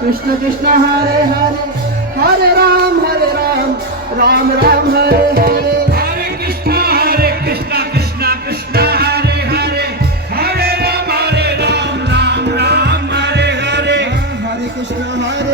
Krishna Krishna Hare Hare Hare Ram Ram Ram Hare Hare Hare Krishna Krishna Krishna Hare Hare Hare Ram Ram Ram Hare Hare Hare Krishna Hare